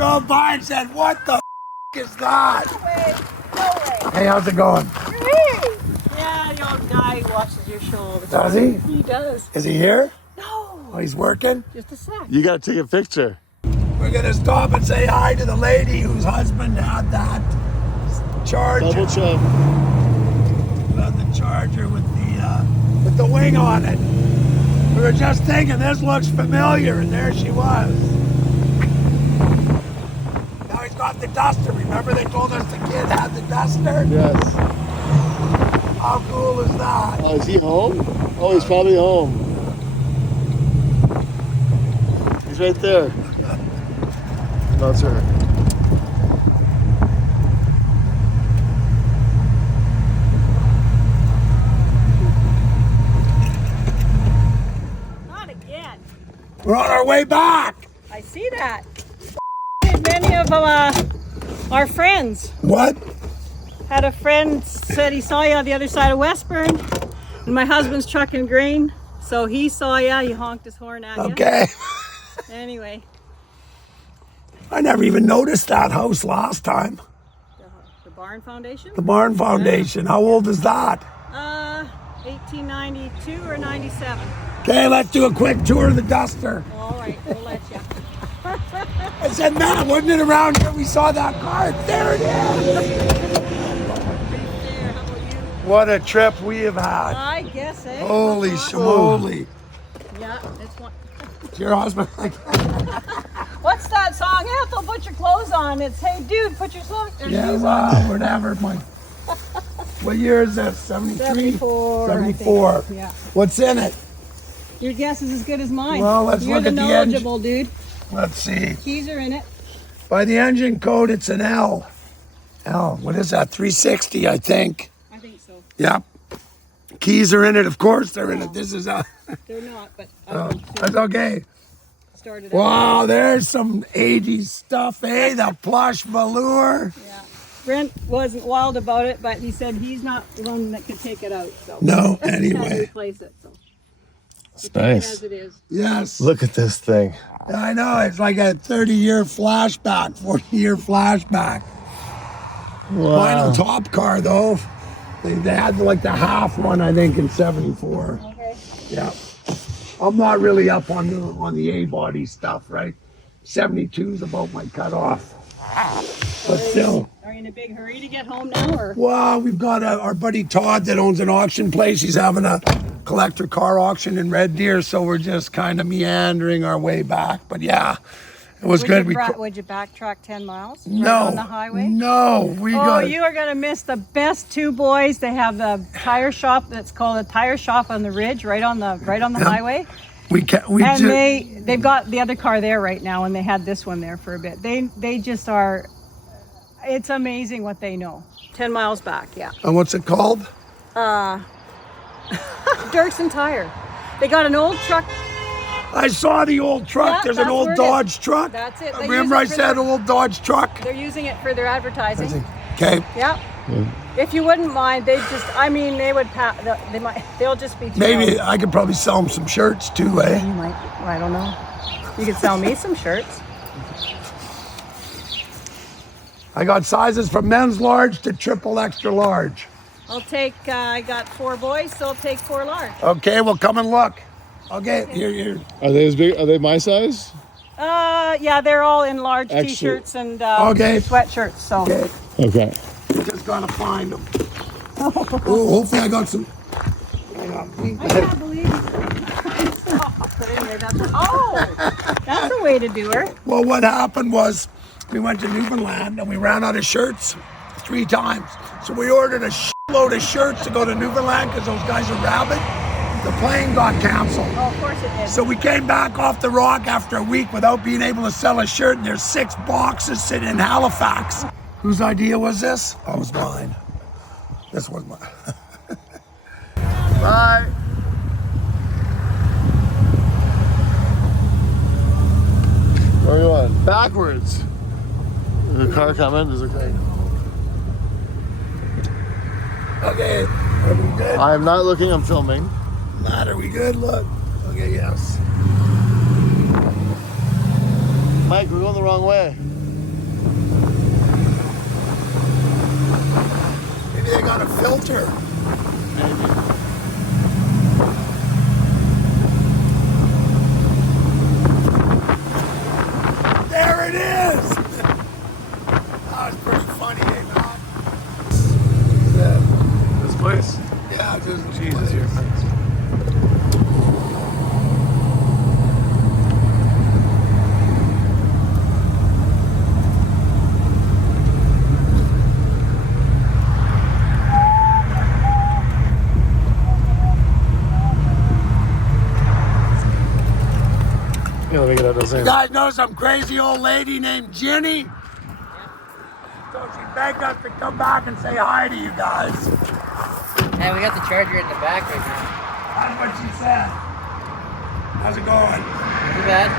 drove by and said, "What the is that?" No way. No way. Hey, how's it going? Hey. Yeah, the old guy watches your show all the time. Does he? He does. Is he here? No. Oh, he's working? Just a sec. You gotta take a picture. We're gonna stop and say hi to the lady whose husband had that Charger. Double check. Had the Charger with the wing on it. We were just thinking this looks familiar, and there she was. Now he's got the Duster. Remember they told us the kid had the Duster? Yes. How cool is that? Oh, is he home? Oh, he's probably home. He's right there. That's her. Not again. We're on our way back. I see that. Many of our friends. What? Had a friend said he saw you on the other side of Westburn, and my husband's trucking grain, so he saw you. He honked his horn at you. Okay. Anyway. I never even noticed that house last time. The Barn Foundation? The Barn Foundation. How old is that? 1892 or 97. Okay, let's do a quick tour of the Duster. All right, we'll let you. I said, Matt, wasn't it around here we saw that car? There it is. There, how about you? What a trip we have had. I guess, eh? Holy schmoly. Yeah, it's one. It's your husband. What's that song? Ethel, put your clothes on. It's, hey, dude, put your shoes Yeah, on. wow, whatever. What year is this? 73? 74. 74. I think. Yeah. What's in it? Your guess is as good as mine. Well, let's You're look the at the knowledgeable dude. Let's see. Keys are in it. By the engine code, it's an L. L, what is that? 360, I think. I think so. Yep. Keys are in it, of course they're in it. This is a... They're not, but That's okay. started. Wow, there's some 80s stuff, eh? The plush velour. Yeah. Brent wasn't wild about it, but he said he's not the one that could take it out. So No, Had to anyway. replace it. So It's take it nice. as it is. Yes. Look at this thing. I know, it's like a 30-year flashback, 40-year flashback. Final top car, though. They had like the half one, I think, in 74. Okay. Yeah. I'm not really up on the A-body stuff, right? 72 is about my cutoff. But still. Are you in a big hurry to get home now, or? Well, we've got our buddy Todd that owns an auction place. He's having a collector car auction in Red Deer, so we're just kind of meandering our way back. But yeah, it was good. Would you backtrack 10 miles? No, Right on the highway? no, You are gonna miss the best two boys. They have the tire shop that's called a tire shop on the ridge, right on the highway. They've got the other car there right now, and they had this one there for a bit. They just are. It's amazing what they know. 10 miles back, yeah. And what's it called? Dirksen Tire. They got an old truck. I saw the old truck. Yeah, There's an that's old where it Dodge is. truck. That's it. They Remember I use it for said their- old Dodge truck? They're using it for their advertising. Okay. Yeah. If you wouldn't mind, they would they'll just be thrilled. Maybe I could probably sell them some shirts too, eh? You might, I don't know. You could sell me some shirts. I got sizes from men's large to triple extra large. I'll take, I got 4 boys, so I'll take 4 large. Okay, well come and look. Okay, here. Are they as big? Are they my size? Yeah, they're all in large Extra. t-shirts and Okay. sweatshirts, so. Okay, Okay. just gotta find them. Oh, hopefully I got some. Hang on. I can't believe But anyway, that's a way to do her. Well, what happened was we went to Newfoundland and we ran out of shirts 3 times. So we ordered a load of shirts to go to Newfoundland because those guys are rabid. The plane got canceled. Oh, of course it did. So we came back off the rock after a week without being able to sell a shirt, and there's 6 boxes sitting in Halifax. Whose idea was this? Oh, it was mine. This was mine. Bye. Where are you going? Backwards. There's a car coming. There's a car. Okay, are we good? I'm not looking. I'm filming. Matt, are we good? Look. Okay, yes. Mike, we're going the wrong way. got a filter. There it is. That was pretty funny, eh, Mel? This place? Yeah, just Jesus, you're nuts. Yeah, let me get out of You thing. guys know some crazy old lady named Ginny? So she begged us to come back and say hi to you guys. Hey, we got the charger in the back right now. That's what she said. How's it going? Too bad.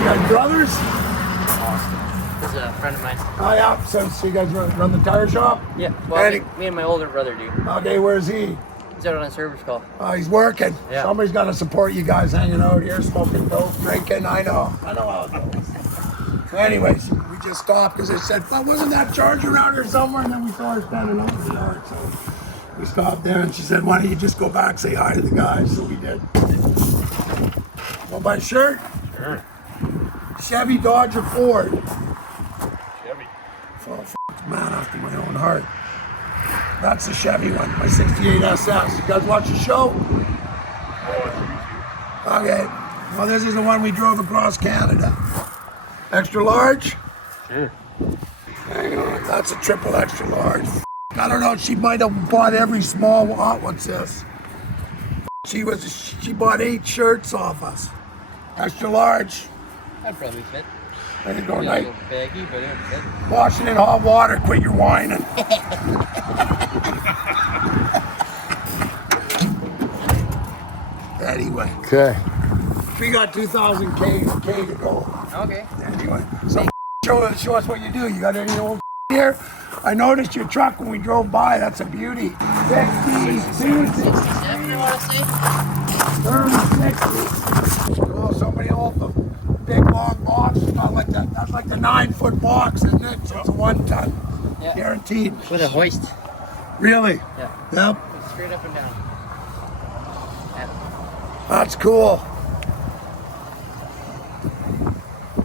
You guys brothers? This is a friend of mine. Oh yeah, so you guys run the tire shop? Yeah, well, Eddie. me and my older brother do. Okay, where's he? He's out on a service call. Oh, he's working. Yeah. Somebody's got to support you guys hanging out here, smoking dope, drinking. I know how it goes. So anyways, we just stopped because they said, well, wasn't that charger around here somewhere? And then we saw her standing over the yard. So we stopped there and she said, why don't you just go back, say hi to the guys? So we did. Want my shirt? Sure. Chevy, Dodge, or Ford? Chevy. Oh, man after my own heart. That's the Chevy one, my 68 SS. You guys watch the show? Okay. Well, this is the one we drove across Canada. Extra large? Sure. Hang on, that's a triple extra large. I don't know, she might have bought every small, what's this? She bought 8 shirts off us. Extra large. That'd probably fit. There you go, Be a night. little baggy, but it would fit. Washing in hot water, quit your whining. Anyway, Okay. we got 2,000 K to go. Okay. Anyway, so show us what you do. You got any old here? I noticed your truck when we drove by. That's a beauty. 62, 67, I want to say. 30, 60. Oh, somebody old the big long box. Not like that. That's like the 9-foot box, isn't it? So it's a 1 ton. Yeah. Guaranteed. With a hoist. Really? Yeah. Yep. Straight up and down. Yeah. That's cool.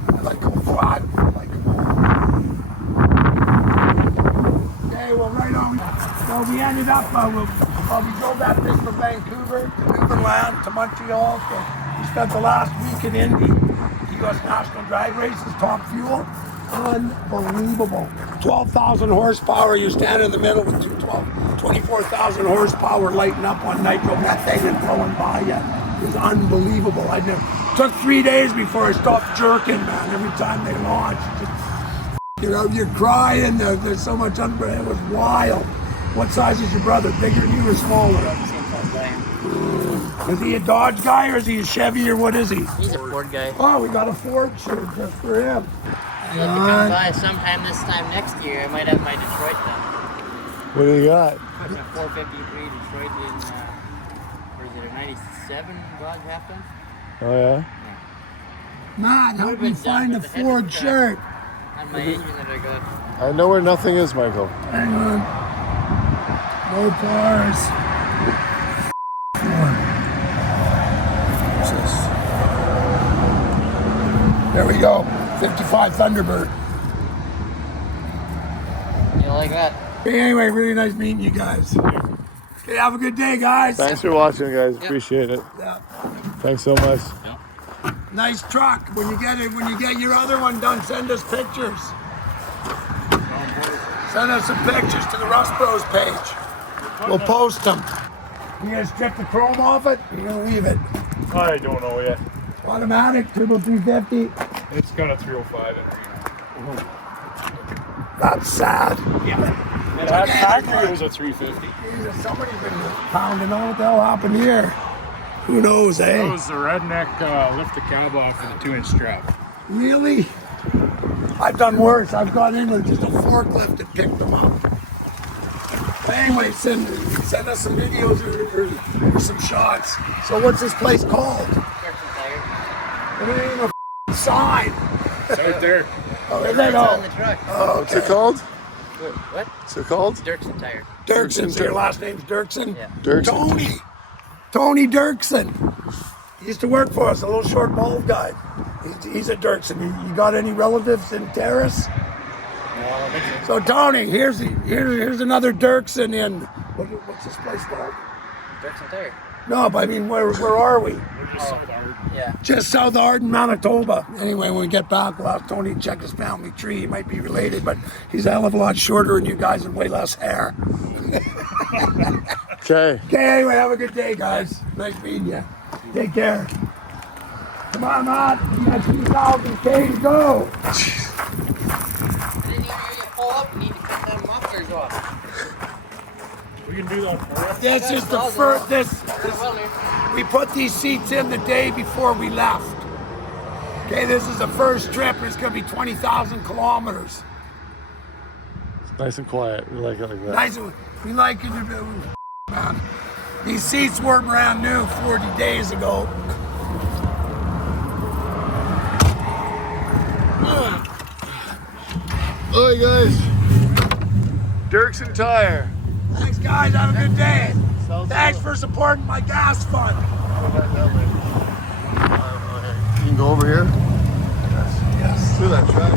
I like go flat. I like go. Okay, well, right on. Well, we ended up, we drove that thing from Vancouver to Newfoundland to Montreal. So we spent the last week in Indy. U.S. National Drag Races, top fuel. Unbelievable. 12,000 horsepower. You stand in the middle with 24,000 horsepower lighting up on nitromethane and flowing by you. It was unbelievable. Took 3 days before I stopped jerking, man. Every time they launched, you're crying. There's so much it was wild. What size is your brother? Bigger than you or smaller? Same size I am. Is he a Dodge guy or is he a Chevy or what is he? He's a Ford guy. Oh, we got a Ford shirt just for him. I'd like to come by sometime this time next year. I might have my Detroit then. What do you got? A 453 Detroit in, or is it a 97 Dodge half ton? Oh, yeah? Man, help Would've me been find done a with the head Ford of the shirt. On my engine that I got. I know where nothing is, Michael. Hang on. No cars. There we go. 55 Thunderbird. You like that? Anyway, really nice meeting you guys. Okay, have a good day, guys. Thanks for watching, guys. Appreciate it. Yeah. Thanks so much. Nice truck. When you get your other one done, send us pictures. Send us some pictures to the Rust Bros page. We'll post them. You gonna strip the chrome off it? Or you gonna leave it? I don't know yet. Automatic, turbo 350. It's got a 305 in it. That's sad. Yeah. It had factory, it was a 350. Jesus, somebody's been pounding on. What the hell happened here? Who knows, eh? That was the redneck lift the cab off with a 2-inch strap. Really? I've done worse. I've gone in with just a forklift and picked them up. Anyway, send us some videos or some shots. So what's this place called? Parts and tire. It ain't a sign. It's out there. Oh, is It's that on all? the truck. Oh, What's it called? What? What's it called? Dirksen Tire. Dirksen. So your last name's Dirksen? Yeah. Dirksen. Tony Dirksen. He used to work for us, a little short bald guy. He's a Dirksen. You got any relatives in Terrace? No, I don't think so. So Tony, here's another Dirksen in what's this place called? Dirksen Tire. No, but I mean, where are we? We're just south of Arden. Yeah. Just south of Arden, Manitoba. Anyway, when we get back, we'll have Tony check his family tree. He might be related, but he's a hell of a lot shorter than you guys and way less hair. Okay. Okay, anyway, have a good day, guys. Nice meeting you. Take care. Come on, Matt. You got 2,000 K to go. I didn't even hear you pull up. You need to cut them mufflers off. We can do that for you. This is the first. We put these seats in the day before we left. Okay, this is the first trip. It's going to be 20,000 kilometers. It's nice and quiet. We like it like that. Nice. We like it. Man. These seats were brand new 40 days ago. Alright guys, Dirksen Tire. Thanks, guys. Have a good day. Thanks for supporting my gas fund. You can go over here. Yes. Yes. Through that truck.